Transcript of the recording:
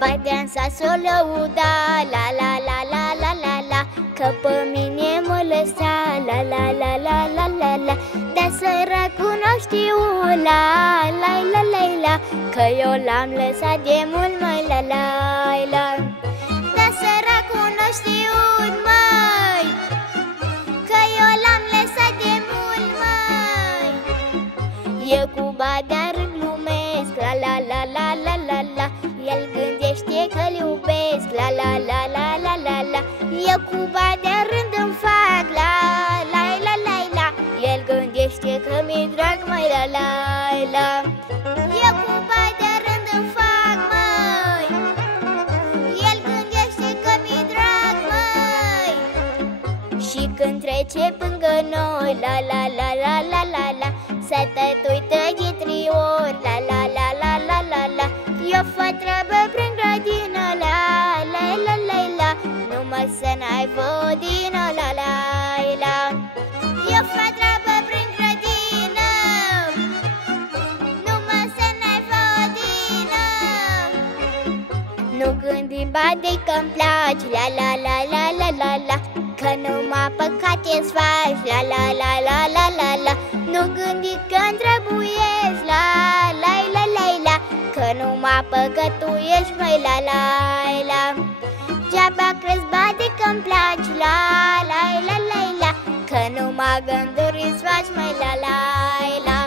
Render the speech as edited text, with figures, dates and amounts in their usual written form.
Vai dansa s-o lăuda, la la la la la la la, că pe mine mă lăsa, la la la la la la la. Dar săracul nu știu, la la la la la, că eu l-am lăsat de mult, măi, la la la. Dar săracul nu știu, măi, că eu l-am lăsat de mult, măi. Eu cu Badar glumesc, la la la la la la la. El gândește că-l iubesc, la la la la la la la. Eu cu Badar rând îmi fac, la la la la la. El gândește că mi-e drag, măi, la la la. Eu cu Badar rând îmi fac, măi. El gândește că mi-e drag, măi. Și când trece lângă noi, la la la la la la la, să uită de 3 ori, la la la la la la la. Eu fac treabă prin grădină, la la la la la, numai să n-aibă odină, la la la. Eu fac treabă prin grădină, numai să n-aibă odină. Nu gândi, bade că-mi place, la la la la la la la, că numai păcate-ți faci, la la la la la la la. Nu gândi că-mi trebuiești, la la la la la, că numai păcătuiești, măi, la la la. Deaba crezi, bade că-mi place, la la la la la, că numai gânduri-ți faci, măi, la la la.